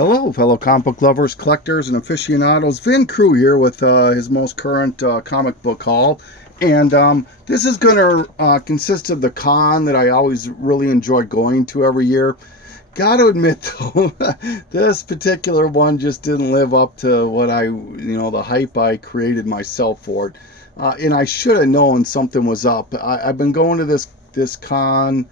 Hello, fellow comic book lovers, collectors, and aficionados. Vin Crew here with his most current comic book haul. And this is going to consist of the con that I always really enjoy going to every year. Gotta admit, though, this particular one just didn't live up to what the hype I created myself for it. And I should have known something was up. I've been going to this con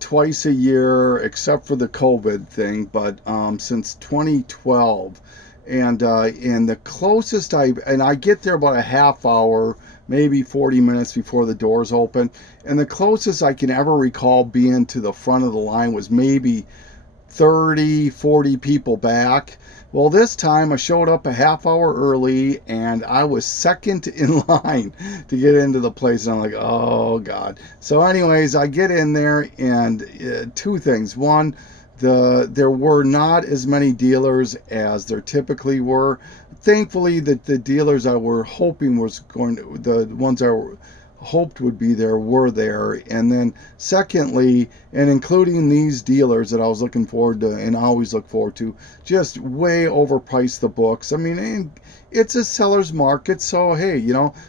twice a year except for the COVID thing, but since 2012, and the closest I get there about a half hour, maybe 40 minutes before the doors open, and the closest I can ever recall being to the front of the line was maybe 30-40 people back. Well, this time I showed up a half hour early and I was second in line to get into the place, and I'm like, oh God. So anyways, I get in there, and two things. One, there were not as many dealers as there typically were. Thankfully, the dealers I were hoping the ones I hoped would be there were there. And then secondly, and including these dealers that I was looking forward to and always look forward to, just way overpriced the books. I mean, it's a seller's market, so hey,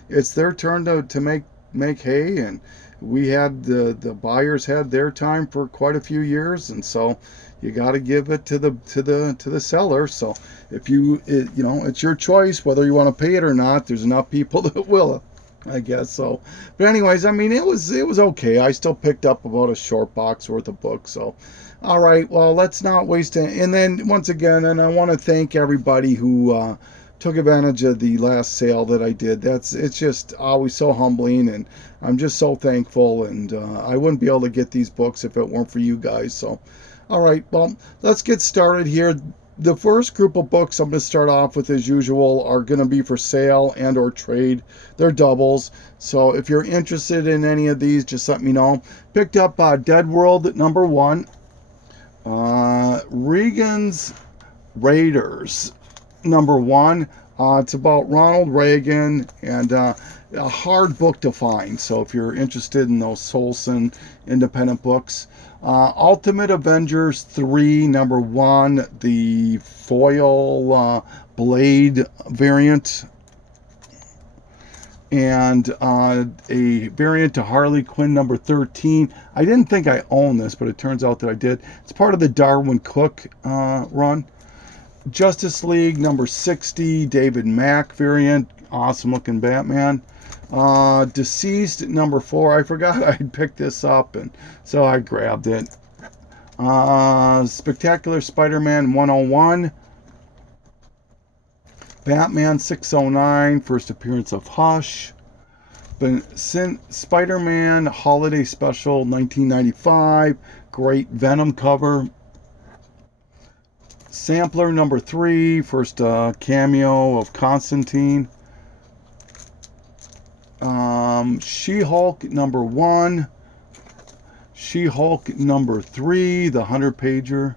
it's their turn to make hay, and we had the buyers had their time for quite a few years, and so you got to give it to the seller. So if it's your choice whether you want to pay it or not. There's enough people that will, I guess so. But anyways, I mean, it was okay. I still picked up about a short box worth of books. So, all right, well, let's not waste it. And then once again, and I want to thank everybody who took advantage of the last sale that I did. It's just always so humbling, and I'm just so thankful. And I wouldn't be able to get these books if it weren't for you guys. So, all right, well, let's get started here. The first group of books I'm going to start off with, as usual, are going to be for sale and or trade. They're doubles. So if you're interested in any of these, just let me know. Picked up Dead World #1. Reagan's Raiders #1. It's about Ronald Reagan, and a hard book to find. So if you're interested in those Solson independent books. Ultimate Avengers 3 #1, the foil blade variant, and a variant to Harley Quinn #13. I didn't think I owned this, but it turns out that I did. It's part of the Darwin Cook run. Justice League #60, David Mack variant, awesome looking Batman. Deceased #4. I forgot I'd picked this up, and so I grabbed it. Spectacular Spider-Man 101. Batman 609, first appearance of Hush. Spider-Man Holiday Special 1995, great Venom cover. Sampler #3, first cameo of Constantine. She-Hulk #1, She-Hulk #3, the 100-pager.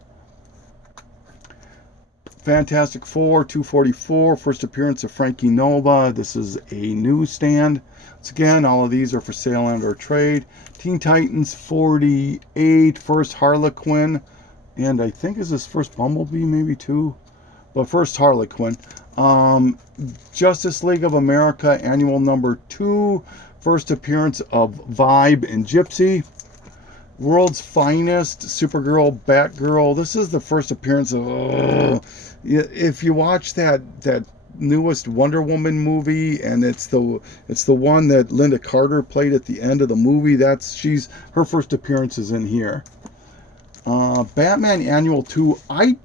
Fantastic Four 244, first appearance of Frankie Nova. This is a newsstand. Once again, all of these are for sale and or trade. Teen Titans 48, first Harlequin, and I think is this first Bumblebee, maybe too, but first Harlequin. Justice League of America Annual #2, first appearance of Vibe and Gypsy. World's Finest Supergirl Batgirl. This is the first appearance of. If you watch that newest Wonder Woman movie, and it's the one that Linda Carter played at the end of the movie. Her first appearance is in here. Batman Annual 2. I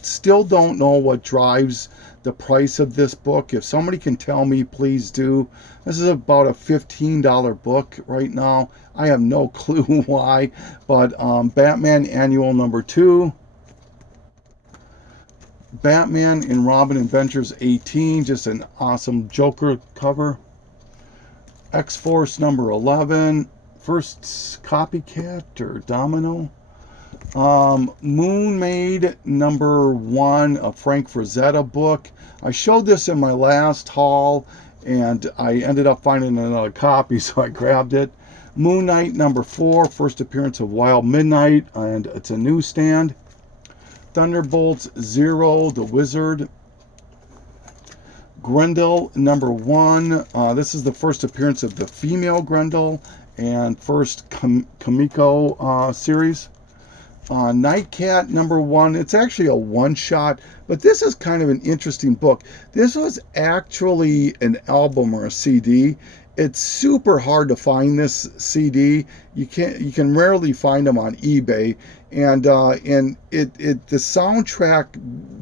still don't know what drives the price of this book. If somebody can tell me, please do. This is about a $15 book right now. I have no clue why, but Batman Annual #2. Batman and Robin Adventures 18, just an awesome Joker cover. X-Force #11, first Copycat or Domino. Moon Maid #1, a Frank Frazetta book. I showed this in my last haul, and I ended up finding another copy, so I grabbed it. Moon Knight #4, first appearance of Wild Midnight, and it's a newsstand. Thunderbolts Zero, the Wizard. Grendel #1. This is the first appearance of the female Grendel and first Kamiko series. Nightcat #1. It's actually a one-shot, but this is kind of an interesting book. This was actually an album or a CD. It's super hard to find this CD. You can rarely find them on eBay, and the soundtrack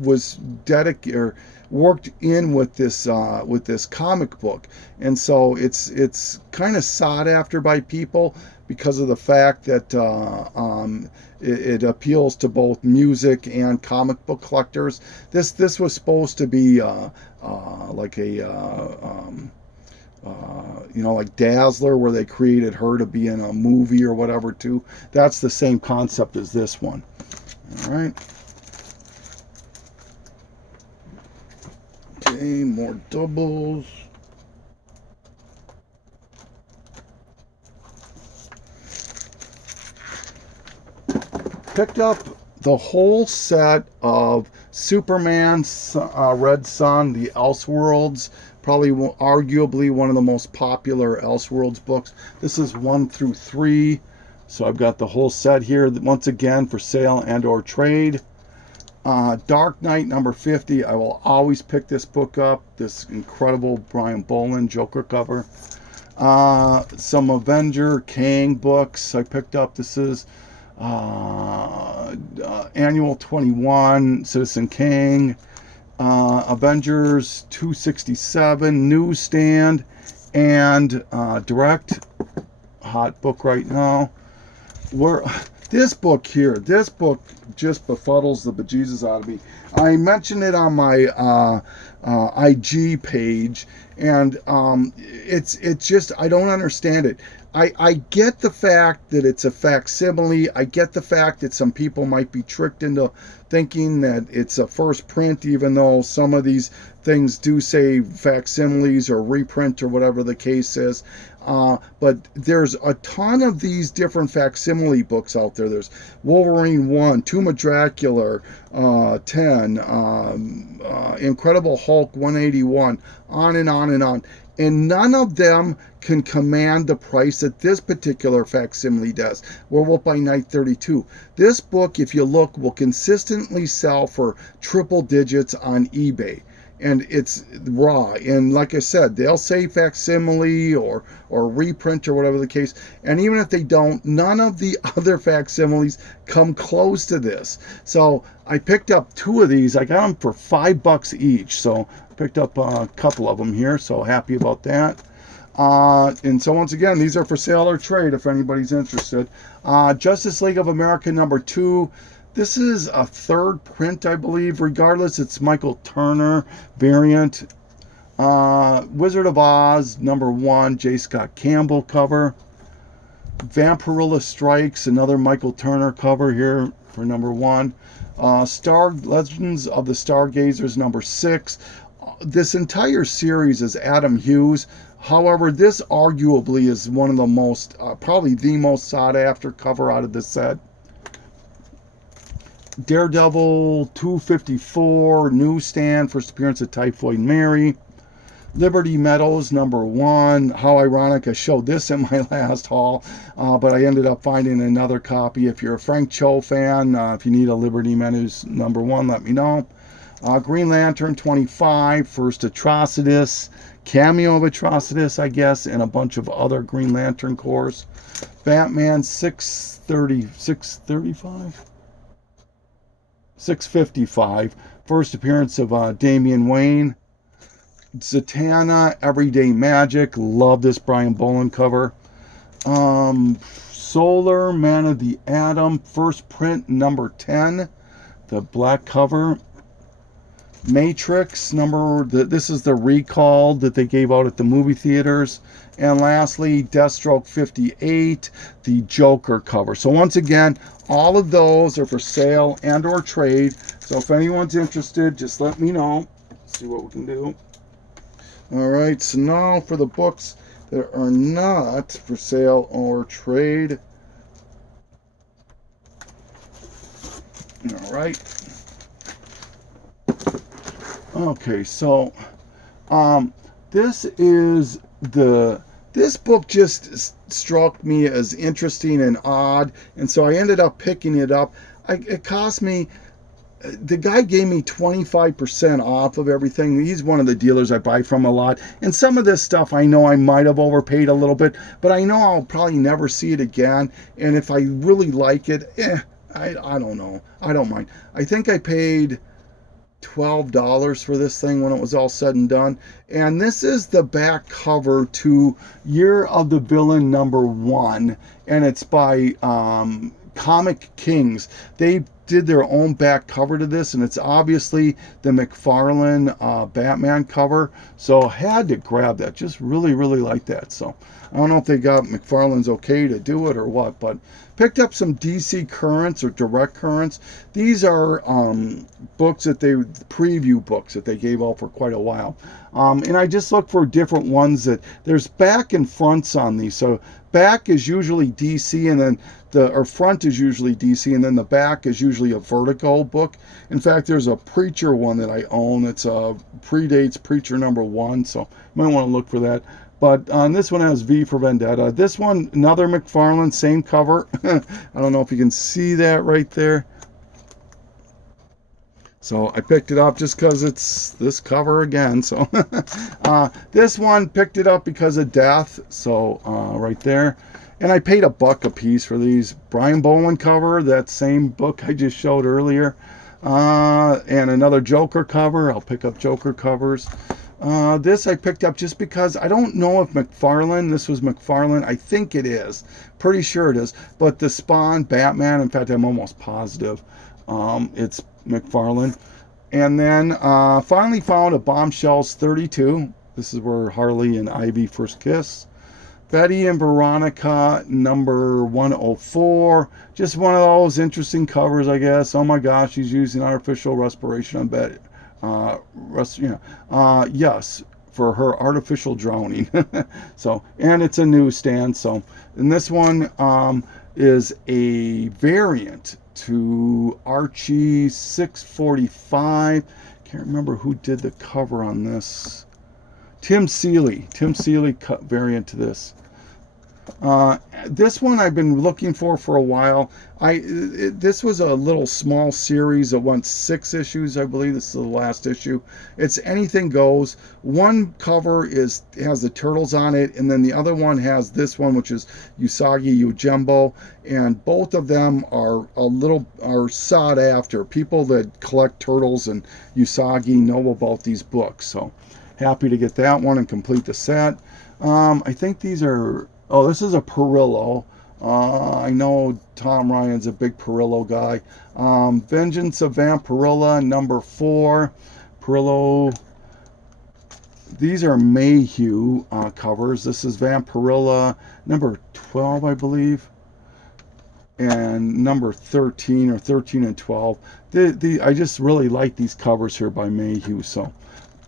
was dedicated or worked in with this comic book, and so it's kind of sought after by people because of the fact that it appeals to both music and comic book collectors. This was supposed to be like a like Dazzler, where they created her to be in a movie or whatever too. That's the same concept as this one. All right. Okay, more doubles. Picked up the whole set of Superman, Red Son, the Elseworlds, probably arguably one of the most popular Elseworlds books. This is 1 through 3, so I've got the whole set here, once again for sale and or trade. Dark Knight #50. I will always pick this book up. This incredible Brian Boland Joker cover. Some Avenger Kang books I picked up. This is Annual 21, Citizen Kang, Avengers 267, Newsstand, and Direct. Hot book right now. This book just befuddles the bejesus out of me. I mentioned it on my IG page, and it's just, I don't understand it. I get the fact that it's a facsimile. I get the fact that some people might be tricked into thinking that it's a first print, even though some of these things do say facsimiles or reprint or whatever the case is. But there's a ton of these different facsimile books out there. There's Wolverine 1, Tomb of Dracula 10, Incredible Hulk 181, on and on and on. And none of them can command the price that this particular facsimile does. Werewolf by Night 32. This book, if you look, will consistently sell for triple digits on eBay. And it's raw. And like I said, they'll say facsimile or reprint or whatever the case. And even if they don't, none of the other facsimiles come close to this. So I picked up 2 of these. I got them for $5 each. So I picked up a couple of them here. So happy about that. And so once again, these are for sale or trade if anybody's interested. Justice League of America #2. This is a 3rd print, I believe. Regardless, it's Michael Turner variant. Wizard of Oz #1, J. Scott Campbell cover. Vampirilla Strikes, another Michael Turner cover here for #1. Star Legends of the Stargazers #6. This entire series is Adam Hughes. However, this arguably is one of the most, probably the most sought after cover out of the set. Daredevil 254, Newsstand, first appearance of Typhoid Mary. Liberty Meadows #1. How ironic, I showed this in my last haul, but I ended up finding another copy. If you're a Frank Cho fan, if you need a Liberty Meadows #1, let me know. Green Lantern 25, first Atrocitus, cameo of Atrocitus, I guess, and a bunch of other Green Lantern cores. Batman 655, first appearance of Damian Wayne. Zatanna, Everyday Magic, love this Brian Boland cover. Solar, Man of the Atom, first print #10, the black cover. Matrix this is the recall that they gave out at the movie theaters. And lastly, Deathstroke 58, the Joker cover. So once again, all of those are for sale and or trade. So if anyone's interested, just let me know. See what we can do. All right, so now for the books that are not for sale or trade. All right. Okay, so this is this book just struck me as interesting and odd, and so I ended up picking it up. It cost me, the guy gave me 25% off of everything. He's one of the dealers I buy from a lot. And some of this stuff I know I might have overpaid a little bit, but I know I'll probably never see it again. And if I really like it, I don't know. I don't mind. I think I paid $12 for this thing when it was all said and done. And this is the back cover to Year of the Villain #1. And it's by Comic Kings. They did their own back cover to this, and it's obviously the McFarlane Batman cover. So had to grab that. Just really, really like that. So I don't know if they got McFarlane's okay to do it or what, but picked up some DC Currents or Direct Currents. These are books that preview books that they gave out for quite a while. And I just look for different ones that there's back and fronts on these. So back is usually DC, and then front is usually DC, and then the back is usually a Vertigo book. In fact, there's a Preacher one that I own. It's predates Preacher #1, so you might want to look for that. But this one has V for Vendetta. This one, another McFarlane, same cover. I don't know if you can see that right there. So I picked it up just because it's this cover again. So this one, picked it up because of Death. So right there. And I paid $1 a piece for these. Brian Boland cover, that same book I just showed earlier. And another Joker cover. I'll pick up Joker covers. This I picked up just because I don't know if this was McFarlane. I think it is. Pretty sure it is. But the Spawn Batman, in fact, I'm almost positive it's McFarlane. And then finally found a Bombshells 32. This is where Harley and Ivy first kiss. Betty and Veronica #104. Just one of those interesting covers, I guess. Oh my gosh, he's using artificial respiration on Betty. Yes, for her artificial drowning. So, and it's a newsstand. So, and this one is a variant to Archie 645. Can't remember who did the cover on this. Tim Seeley cut variant to this. This one I've been looking for a while. This was a little small series that went 6 issues, I believe. This is the last issue. It's Anything Goes. One cover has the turtles on it, and then the other one has this one, which is Usagi Yojimbo, and both of them are sought after. People that collect turtles and Usagi know about these books, so happy to get that one and complete the set. I think these are... Oh, this is a Perillo. I know Tom Ryan's a big Perillo guy. Vengeance of Vampirilla #4. Perillo. These are Mayhew covers. This is Vampirilla #12, I believe. And #13 or 13 and 12. I just really like these covers here by Mayhew, so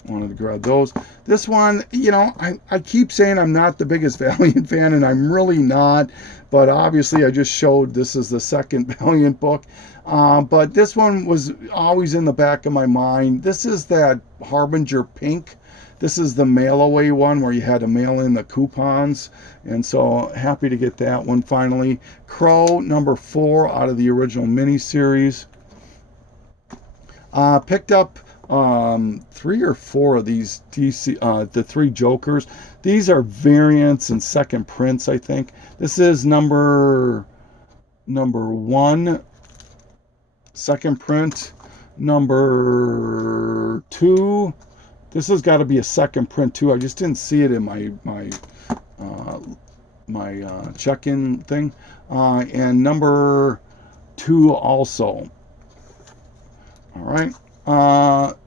wanted to grab those. This one, I keep saying I'm not the biggest Valiant fan, and I'm really not, but obviously I just showed this is the second Valiant book. But this one was always in the back of my mind. This is that Harbinger Pink. This is the mail away one where you had to mail in the coupons, and so happy to get that one finally. Crow #4 out of the original miniseries. Picked up 3 or 4 of these DC, the 3 Jokers. These are variants and second prints, I think. This is number 1, second print. Number 2. This has got to be a second print too. I just didn't see it in my check-in thing. And number 2 also. All right.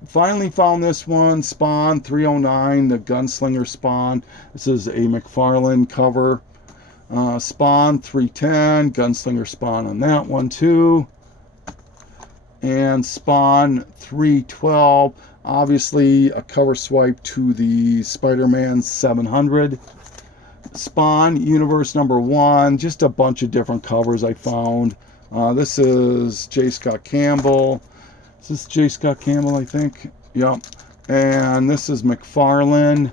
Finally found this one, Spawn 309, the Gunslinger Spawn. This is a McFarlane cover. Spawn 310, Gunslinger Spawn on that one too. And Spawn 312, obviously a cover swipe to the Spider-Man 700. Spawn Universe #1, just a bunch of different covers I found. This is J. Scott Campbell. Is this J. Scott Campbell, I think? Yep. And this is McFarlane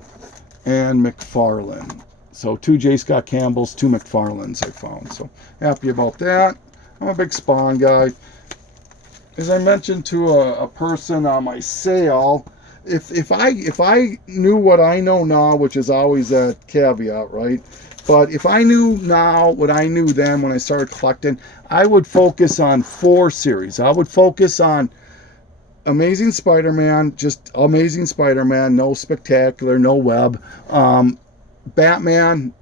and McFarlane. So 2 J. Scott Campbells, 2 McFarlanes I found. So happy about that. I'm a big Spawn guy. As I mentioned to a person on my sale, if I knew what I know now, which is always a caveat, right? But if I knew now what I knew then when I started collecting, I would focus on 4 series. I would focus on Amazing Spider-Man, just Amazing Spider-Man, no spectacular, no web. Batman,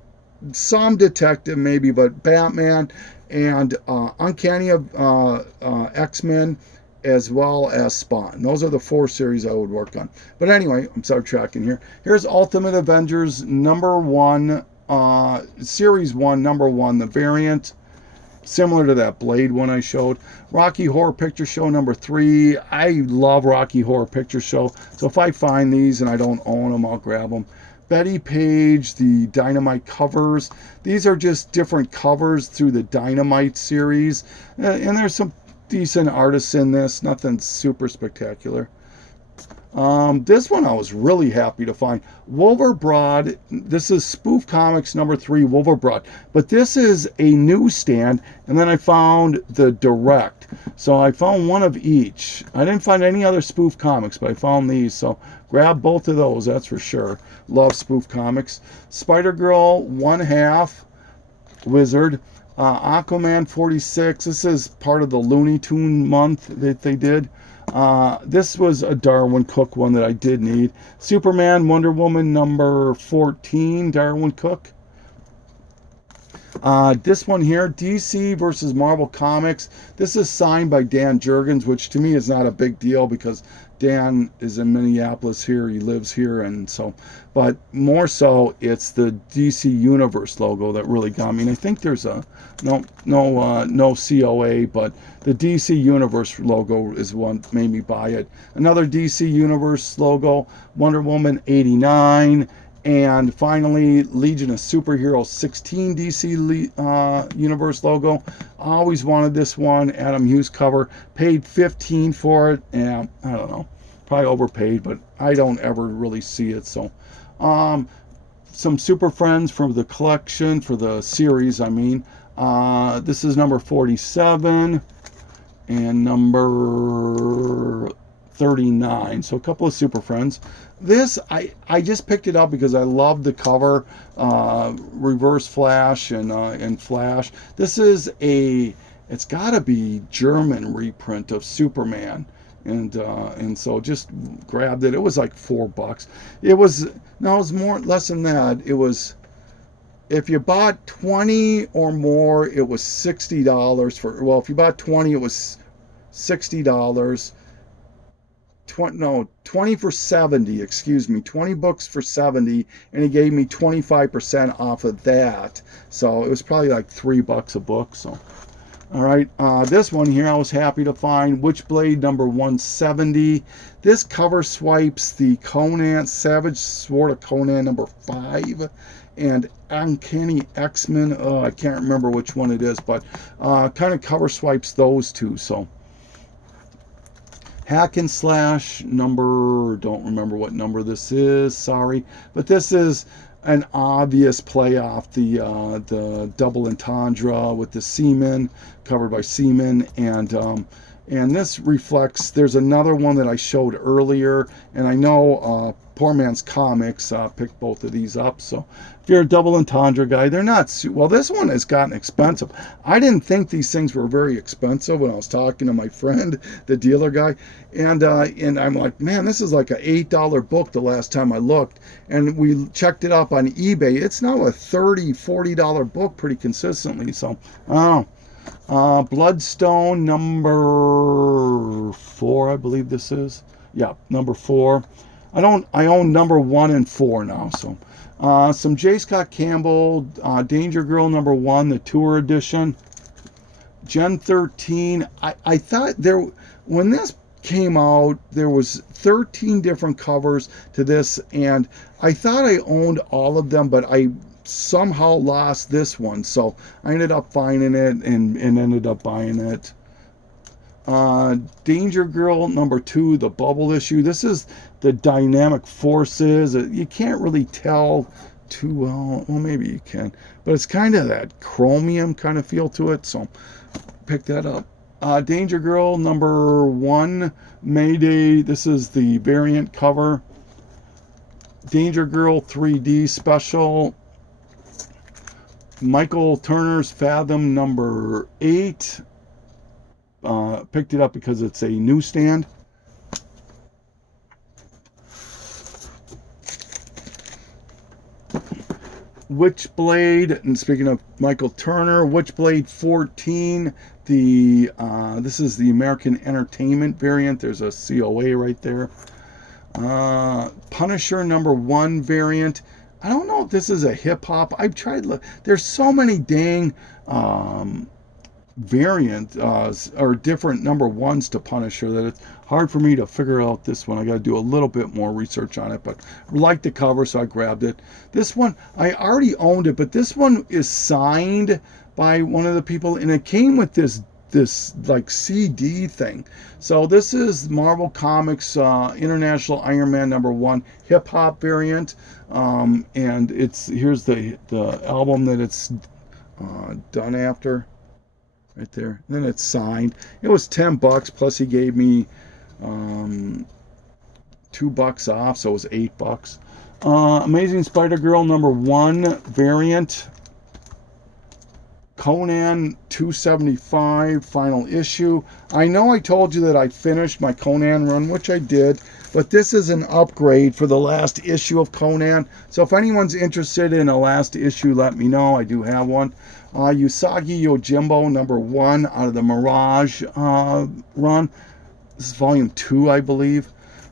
some detective maybe, but Batman and Uncanny X-Men, as well as Spawn. Those are the 4 series I would work on. But anyway, I'm sidetracking here. Here's Ultimate Avengers #1, Series 1, #1, the variant. Similar to that Blade one I showed. Rocky Horror Picture Show #3. I love Rocky Horror Picture Show. So if I find these and I don't own them, I'll grab them. Betty Page, the Dynamite covers. These are just different covers through the Dynamite series. And there's some decent artists in this. Nothing super spectacular. This one I was really happy to find. Wolverbroad. This is Spoof Comics #3, Wolverbroad. But this is a newsstand, and then I found the direct. So I found one of each. I didn't find any other Spoof Comics, but I found these. So grab both of those, that's for sure. Love Spoof Comics. Spider-Girl 1/2, Wizard. Aquaman 46. This is part of the Looney Tune month that they did. This was a Darwin Cook one that I did need. Superman, Wonder Woman #14, Darwin Cook. This one here, DC versus Marvel Comics. This is signed by Dan Jurgens, which to me is not a big deal because Dan is in Minneapolis here. He lives here, and so, but more so, it's the DC Universe logo that really got me. And I think there's a no COA, but the DC Universe logo is what made me buy it. Another DC Universe logo, Wonder Woman '89. And finally, Legion of Superheroes 16 DC Universe logo. I always wanted this one. Adam Hughes cover. Paid $15 for it. And I don't know. Probably overpaid, but I don't ever really see it. So, some Super Friends from the collection, for the series, I mean. This is number 47 and number 39. So a couple of Super Friends. This, I just picked it up because I love the cover, Reverse Flash and Flash. This is it's got to be German reprint of Superman. And so just grabbed it. It was like $4. It was less than that. It was, if you bought 20 or more, it was $60 for, well, if you bought 20, it was $60. 20 for 70, excuse me, 20 books for 70, and he gave me 25% off of that. So it was probably like $3 a book. So, all right, this one here I was happy to find, Witchblade #170. This cover swipes the Conan, Savage Sword of Conan #5, and Uncanny X-Men. I can't remember which one it is, but kind of cover swipes those two. So. Hack and Slash don't remember what number this is, sorry, but this is an obvious play off the double entendre with the Seaman, covered by Seaman, and this reflects, there's another one that I showed earlier, and I know Poor Man's Comics picked both of these up. So if you're a double entendre guy, they're not, well, this one has gotten expensive. I didn't think these things were very expensive when I was talking to my friend, the dealer guy, and I'm like, man, this is like an $8 book the last time I looked, and we checked it up on eBay. It's now a $30, $40 book pretty consistently. So I don't know. Bloodstone #4, I believe this is. Yeah, #4. I own #1 and 4 now. So some J. Scott Campbell, Danger Girl #1, the tour edition. Gen 13. I thought when this came out, there was 13 different covers to this, and I thought I owned all of them, but I somehow lost this one, so I ended up finding it and ended up buying it. Danger Girl number 2, the bubble issue. This is the dynamic forces. You can't really tell too well. Well, maybe you can, but it's kind of that chromium kind of feel to it. So pick that up. Danger Girl number 1, Mayday. This is the variant cover. Danger Girl 3D special. Michael Turner's Fathom number 8. Picked it up because it's a newsstand. Witchblade, and speaking of Michael Turner, Witchblade 14. This is the American Entertainment variant. There's a COA right there. Punisher number 1 variant. I don't know if this is a hip hop. I've tried. There's so many dang variant or different number 1s to Punisher that it's hard for me to figure out this one. I got to do a little bit more research on it, but I like the cover, so I grabbed it. This one I already owned it, but this one is signed by one of the people, and it came with this like CD thing. So this is Marvel Comics International Iron Man number 1 hip hop variant, and here's the album that it's done after. Right there. And then it's signed. It was $10 plus he gave me $2 off, so it was $8. Amazing Spider-Girl number 1 variant. Conan 275 final issue. I know I told you that I finished my Conan run, which I did, but this is an upgrade for the last issue of Conan. So if anyone's interested in a last issue, let me know. I do have one. Usagi Yojimbo number 1 out of the Mirage run. This is volume 2, I believe.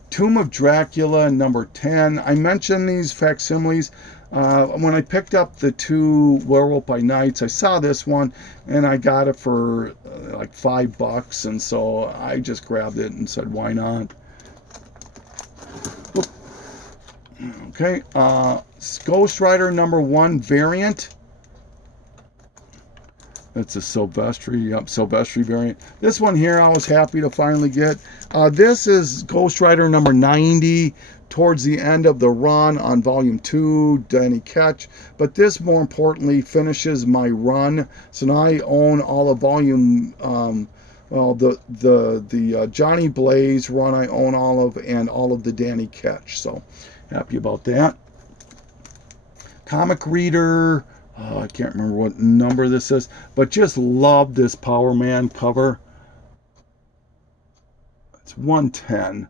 Tomb of Dracula number 10. I mentioned these facsimiles. When I picked up the 2 Werewolf by Nights, I saw this one and I got it for like $5, and so I just grabbed it and said, why not? Okay, Ghost Rider number 1 variant. That's a Silvestri, Silvestri variant. This one here I was happy to finally get. This is Ghost Rider number 90, towards the end of the run on volume 2, Danny Ketch. But this, more importantly, finishes my run. So now I own all of volume, the Johnny Blaze run I own all of, and all of the Danny Ketch. So happy about that. Comic Reader. I can't remember what number this is, but just love this Power Man cover. It's 110.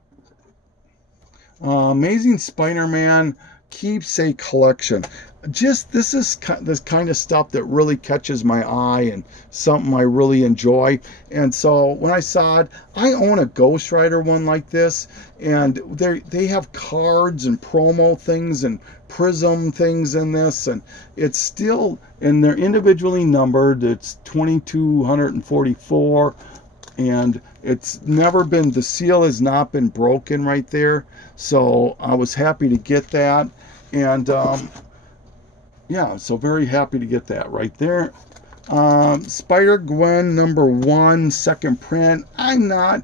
Amazing Spider-Man Keepsake Collection. Just this kind of stuff that really catches my eye and something I really enjoy. And so when I saw it, I own a Ghost Rider one like this, and they have cards and promo things and prism things in this, and it's still, and they're individually numbered. It's 2244, and it's never been, the seal has not been broken right there. So I was happy to get that, and yeah, so very happy to get that right there. Spider-Gwen number 1 second print. I'm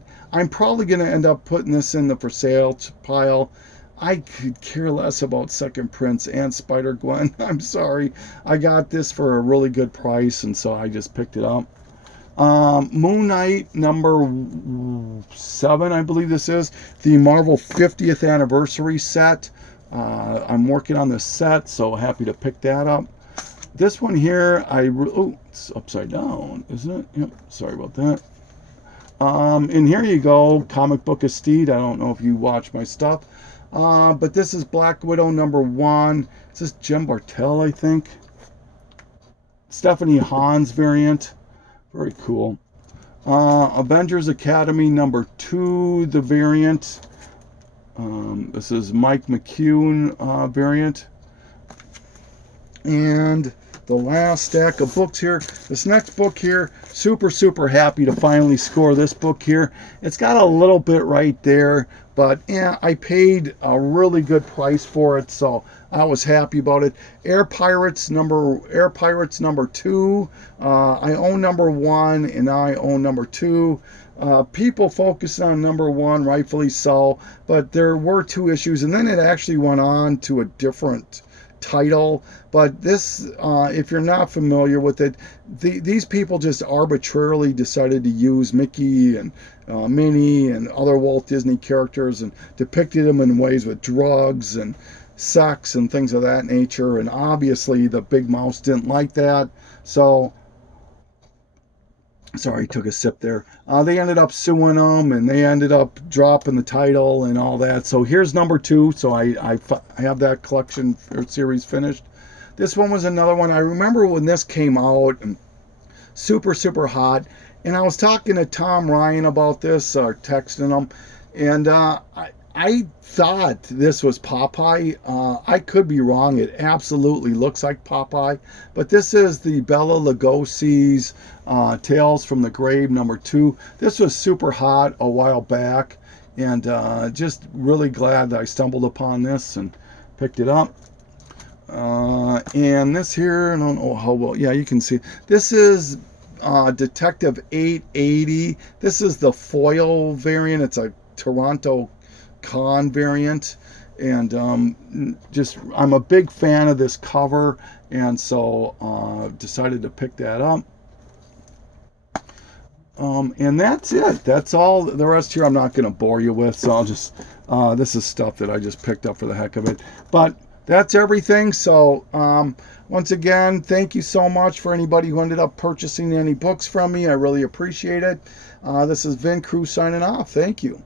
probably going to end up putting this in the for sale pile. I could care less about second prints and Spider-Gwen. I'm sorry. I got this for a really good price, and so I just picked it up. Moon Knight number 7, I believe this is. The Marvel 50th anniversary set. I'm working on this set, so happy to pick that up. This one here, it's upside down, isn't it? Yep, sorry about that. And here you go, Comic Book Estate. I don't know if you watch my stuff. But this is Black Widow number 1. This is Jim Bartel, I think. Stephanie Hahn's variant. Very cool. Avengers Academy number 2, the variant. This is Mike McCune variant. And the last stack of books here. This next book here, super happy to finally score this book here. It's got a little bit right there, but yeah, I paid a really good price for it, so I was happy about it. Air Pirates number 2. I own number 1 and I own number 2. People focus on number 1, rightfully so, but there were 2 issues, and then it actually went on to a different title. But this, if you're not familiar with it, these people just arbitrarily decided to use Mickey and Minnie and other Walt Disney characters and depicted them in ways with drugs and sex and things of that nature, and obviously the big mouse didn't like that, so sorry, took a sip there. They ended up suing them, and they ended up dropping the title and all that. So here's number 2. So I have that collection or series finished. This one was another one. I remember when this came out, and super hot. And I was talking to Tom Ryan about this, or texting him, and I thought this was Popeye. I could be wrong. It absolutely looks like Popeye. But this is the Bela Lugosi's Tales from the Grave number 2. This was super hot a while back. And just really glad that I stumbled upon this and picked it up. And this here, I don't know how well. Yeah, you can see. This is Detective 880. This is the foil variant. It's a Toronto Con variant, and just I'm a big fan of this cover, and so decided to pick that up. And that's it. That's all. The rest here I'm not going to bore you with, so I'll just this is stuff that I just picked up for the heck of it. But that's everything. So once again, thank you so much for anybody who ended up purchasing any books from me. I really appreciate it. This is Vin Crew signing off. Thank you.